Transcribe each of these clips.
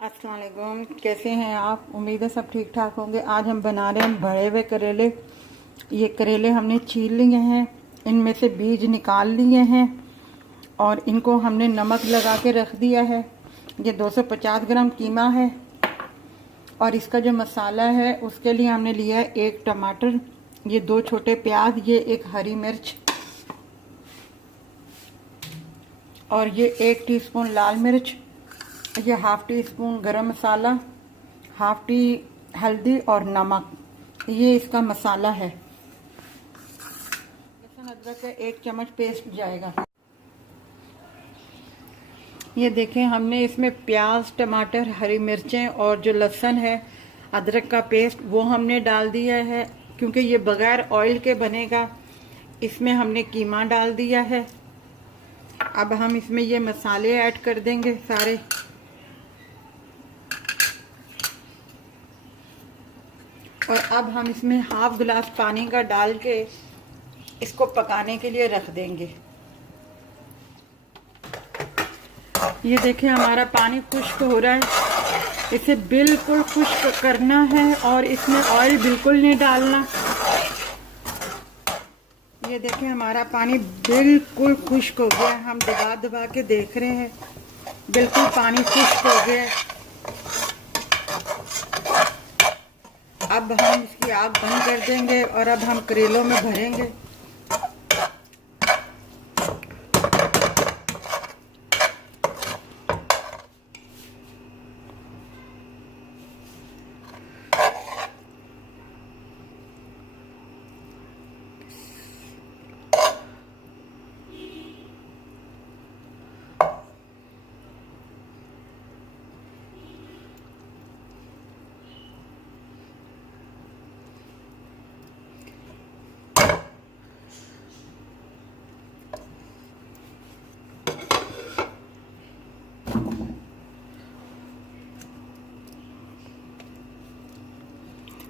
अस्सलाम वालेकुम, कैसे हैं आप? उम्मीद है सब ठीक ठाक होंगे। आज हम बना रहे हैं भरे हुए करेले। ये करेले हमने छील लिए हैं, इनमें से बीज निकाल लिए हैं और इनको हमने नमक लगा के रख दिया है। ये 250 ग्राम कीमा है और इसका जो मसाला है उसके लिए हमने लिया है 1 टमाटर, ये 2 छोटे प्याज, ये 1 हरी मिर्च और ये 1 टीस्पून लाल मिर्च, ये हाफ टी स्पून गरम मसाला, हाफ टी हल्दी और नमक, ये इसका मसाला है। लहसुन अदरक का 1 चम्मच पेस्ट जाएगा। ये देखें, हमने इसमें प्याज, टमाटर, हरी मिर्चें और जो लहसुन है, अदरक का पेस्ट वो हमने डाल दिया है क्योंकि ये बगैर ऑयल के बनेगा। इसमें हमने कीमा डाल दिया है। अब हम इसमें ये मसाले ऐड कर देंगे सारे। और अब हम इसमें हाफ गिलास पानी का डाल के इसको पकाने के लिए रख देंगे। ये देखिए, हमारा पानी खुश्क हो रहा है। इसे बिल्कुल खुश्क करना है और इसमें ऑयल बिल्कुल नहीं डालना। ये देखिए, हमारा पानी बिल्कुल खुश्क हो गया। हम दबा दबा के देख रहे हैं, बिल्कुल पानी खुश्क हो गया। अब हम इसकी आग बंद कर देंगे और अब हम करेलों में भरेंगे।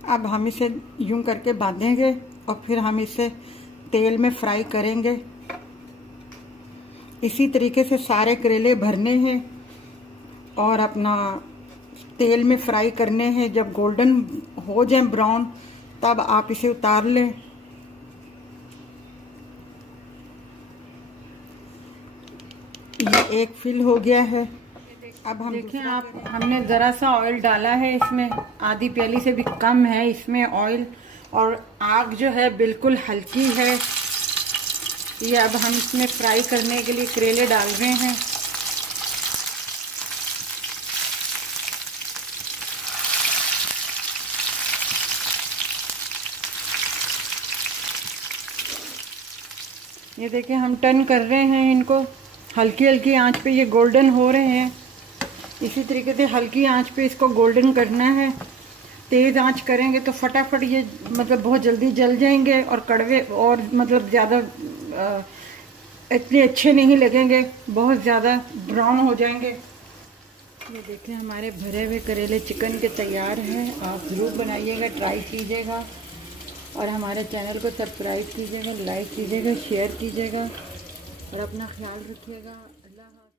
अब हम इसे यूं करके बांधेंगे और फिर हम इसे तेल में फ्राई करेंगे। इसी तरीके से सारे करेले भरने हैं और अपना तेल में फ्राई करने हैं। जब गोल्डन हो जाए ब्राउन, तब आप इसे उतार लें। ये एक फिल हो गया है। अब हम देखें, आप हमने ज़रा सा ऑयल डाला है इसमें, आधी प्याली से भी कम है इसमें ऑयल, और आग जो है बिल्कुल हल्की है। ये अब हम इसमें फ्राई करने के लिए करेले डाल रहे हैं। ये देखिए, हम टर्न कर रहे हैं इनको, हल्की हल्की आंच पे ये गोल्डन हो रहे हैं। इसी तरीके से हल्की आंच पे इसको गोल्डन करना है। तेज़ आंच करेंगे तो फटाफट ये बहुत जल्दी जल जाएंगे और कड़वे और ज़्यादा इतने अच्छे नहीं लगेंगे, बहुत ज़्यादा ब्राउन हो जाएंगे। ये देखें, हमारे भरे हुए करेले चिकन के तैयार हैं। आप ज़रूर बनाइएगा, ट्राई कीजिएगा और हमारे चैनल को सब्सक्राइब कीजिएगा, लाइक कीजिएगा, शेयर कीजिएगा और अपना ख्याल रखिएगा।